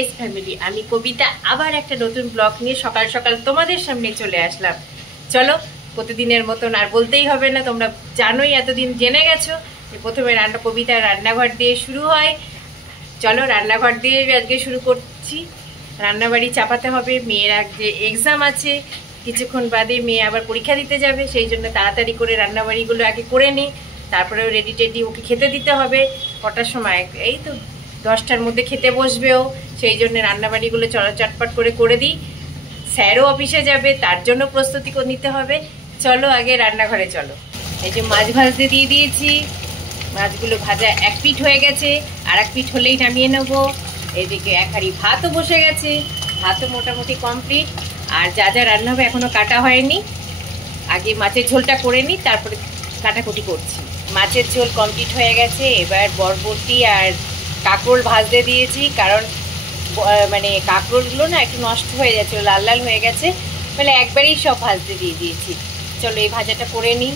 S family, আমি কবিতা আবার একটা নতুন ব্লগ নিয়ে সকাল সকাল তোমাদের সামনে চলে আসলাম। চলো প্রতিদিনের মতন আর বলতেই হবে না, তোমরা জানোই, এতদিন জেনে গেছো যে প্রথমে কবিতার রান্নাঘর দিয়ে শুরু হয়। চলো রান্নাঘর দিয়ে আজকে শুরু করছি। রান্নাবাড়ি চাপাতে হবে, মেয়ের আজকে এক্সাম আছে, কিছুক্ষণ বাদে মেয়ে আবার পরীক্ষা দিতে যাবে, সেই জন্য তাড়াতাড়ি করে রান্নাবাড়িগুলো আগে করে নিই, তারপরেও রেডি টেডি ওকে খেতে দিতে হবে। কটার সময়? এই তো 10টার মধ্যে খেতে বসবেও, সেই জন্য রান্নাবাড়িগুলো চটপট করে দিই। স্যারও অফিসে যাবে, তার জন্য প্রস্তুতি নিতে হবে। চলো আগে রান্নাঘরে চলো। এই যে মাছ ভাজতে দিয়ে দিয়েছি, মাছগুলো ভাজা এক পিঠ হয়ে গেছে, আর এক পিঠ হলেই নামিয়ে নেবো। এদিকে এক হাঁড়ি ভাতও বসে গেছে, ভাতও মোটামুটি কমপ্লিট। আর যা যা রান্না হবে এখনও কাটা হয়নি, আগে মাছের ঝোলটা করে নিই, তারপরে কাটাকুটি করছি। মাছের ঝোল কমপ্লিট হয়ে গেছে, এবার বরবটি আর কাঁকরোল ভাজতে দিয়েছি, কারণ মানে কাঁকরোলগুলো না একটু নষ্ট হয়ে যাচ্ছে, লাল লাল হয়ে গেছে, মানে একবারেই সব ভাজতে দিয়ে দিয়েছি। চলো এই ভাজাটা করে নিই।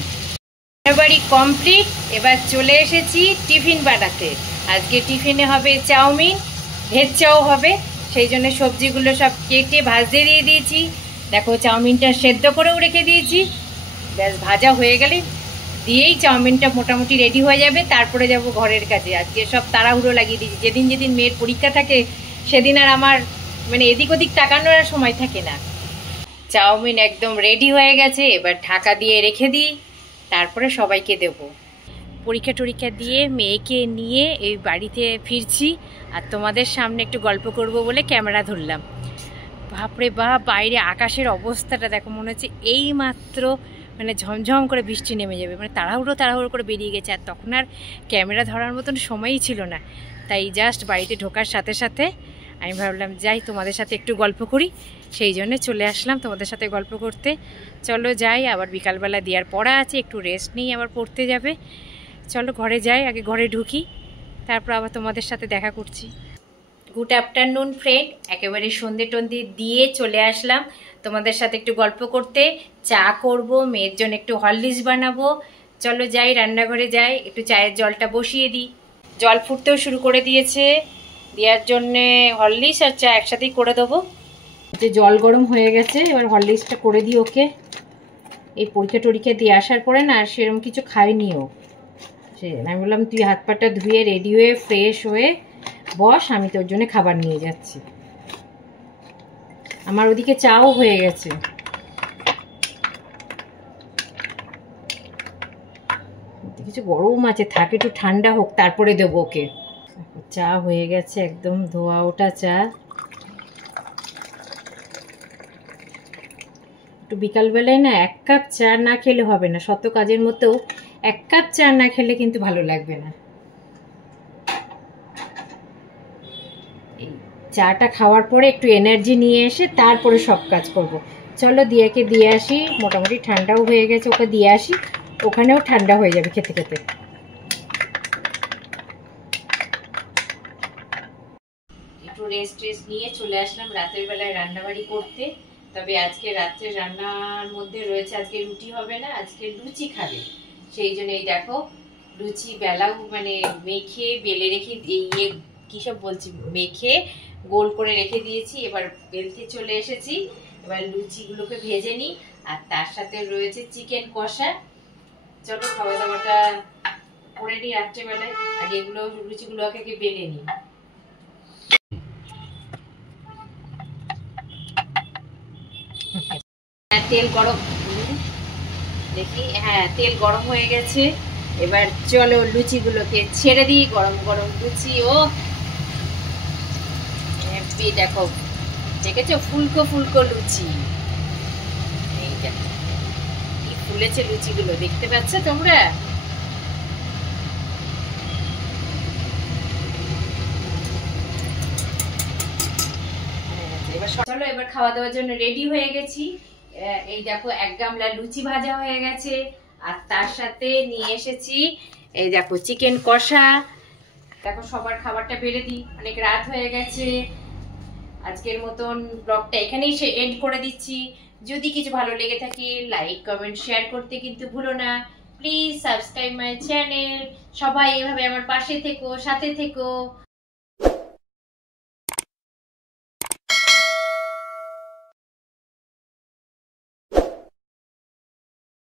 রান্নাবাড়ি কমপ্লিট, এবার চলে এসেছি টিফিন বানাতে। আজকে টিফিনে হবে চাউমিন, ভেজ চাও হবে, সেই জন্য সবজিগুলো সব কেটে ভাজতে দিয়ে দিয়েছি। দেখো চাউমিনটা সেদ্ধ করেও রেখে দিয়েছি, ব্যাস ভাজা হয়ে গেলে দিয়েই চাউমিনটা মোটামুটি রেডি হয়ে যাবে, তারপরে যাব ঘরের কাছে। আজকে সব তাড়াহুড়ো লাগিয়ে দিয়েছি, যেদিন যেদিন মেয়ের পরীক্ষা থাকে সেদিন আর আমার মানে এদিক ওদিক তাকানোর আর সময় থাকে না। চাউমিন একদম রেডি হয়ে গেছে, এবার ঢাকা দিয়ে রেখে দিই, তারপরে সবাইকে দেব। পরীক্ষা দিয়ে মেয়েকে নিয়ে এই বাড়িতে ফিরছি, আর তোমাদের সামনে একটু গল্প করব বলে ক্যামেরা ধরলাম। বাপরে বাপ, বাইরে আকাশের অবস্থাটা দেখো, মনে হচ্ছে এই মাত্র মানে ঝমঝম করে বৃষ্টি নেমে যাবে, মানে তাড়াহুড়ো করে বেরিয়ে গেছে, আর তখন আর ক্যামেরা ধরার মতন সময়ই ছিল না। তাই জাস্ট বাড়িতে ঢোকার সাথে সাথে আমি ভাবলাম যাই তোমাদের সাথে একটু গল্প করি, সেই জন্য চলে আসলাম তোমাদের সাথে গল্প করতে। চলো যাই, আবার বিকালবেলা দেওয়ার পড়া আছে, একটু রেস্ট নিই, আবার পড়তে যাবে। চলো ঘরে যাই, আগে ঘরে ঢুকি, তারপর আবার তোমাদের সাথে দেখা করছি। গুড আফটারনুন ফ্রেন্ড, একেবারে সন্ধে টন্ধে দিয়ে চলে আসলাম তোমাদের সাথে একটু গল্প করতে। চা করব, মেয়ের জন্য একটু হরলিক্স বানাবো। চলো যাই রান্নাঘরে যাই, একটু চায়ের জলটা বসিয়ে দিই। জল ফুটতেও শুরু করে দিয়েছে, দেওয়ার জন্যে হরলিক্স আর চা একসাথেই করে দেবো। যে জল গরম হয়ে গেছে, এবার হরলিক্সটা করে দিই ওকে। এই পরীক্ষা দিয়ে আসার পরে না সেরকম কিছু খাইনি ও, সে আমি বললাম তুই হাত পাটা ধুয়ে রেডি হয়ে ফ্রেশ হয়ে বস, আমি তোর জন্য খাবার নিয়ে যাচ্ছি। আমার ওদিকে চাও হয়ে গেছে। কিছু গরম আছে, থাকে একটু ঠান্ডা হোক তারপরে দেবো ওকে। চা হয়ে গেছে, একদম ধোয়া ওটা চা। একটু বিকালবেলায় না 1 কাপ চা না খেলে হবে না, শত কাজের মধ্যেও 1 কাপ চা না খেলে কিন্তু ভালো লাগবে না। চাটা খাওয়ার পরে একটু এনার্জি নিয়ে এসে তারপরে সব কাজ করব। চলো দিয়াকে দিয়ে আসি, মোটামুটি ঠান্ডাও হয়ে গেছে, ওকে দিয়ে আসি, ওখানেও ঠান্ডা হয়ে যাবে খেতে খেতে। একটু রেস্ট নিয়ে চলে আসলাম রাতের বেলায় রান্নাবাড়ি করতে। তবে আজকে রাত্রে রান্নার মধ্যে রয়েছে, আজকে রুটি হবে না, আজকে লুচি খাবে, সেই জন্য এই দেখো লুচি বেলাও মানে মেখে বেলে রেখে ইয়ে কী সব বলছি, মেখে গোল করে রেখে দিয়েছি। এবার বেলতে চলে এসেছি, এবার লুচিগুলোকে ভেজে নিই, আর তার সাথে রয়েছে চিকেন কষা। চলো খাওয়া দাওয়াটা করে নিই রাত্রেবেলায়, আর এগুলো লুচিগুলো আগে বেলে নিই। তেল গরম দেখি, হ্যাঁ তেল গরম হয়ে গেছে, এবার চলো লুচিগুলোকে ছেড়ে দিই। গরম গরম লুচি, ও দেখো দেখেছো ফুলকো ফুলকো লুচি, এই দেখো কি ফুলেছে লুচিগুলো, দেখতে পাচ্ছ তোমরা? এবার চলো এবার খাওয়া দাওয়ার জন্য রেডি হয়ে গেছি। এই দেখো 1 গামলা লুচি ভাজা হয়ে গেছে, আর তার সাথে নিয়ে এসেছি এই দেখো চিকেন কষা। দেখো সবার খাবারটা বেড়ে দিই, অনেক রাত হয়ে গেছে। আজকের মতন ব্লগটা এখানেই এন্ড করে দিচ্ছি। যদি কিছু ভালো লেগে থাকে লাইক কমেন্ট শেয়ার করতে কিন্তু ভুলো না। Please subscribe my channel. সবাই এভাবে আমার পাশে থেকো, সাথে থেকো।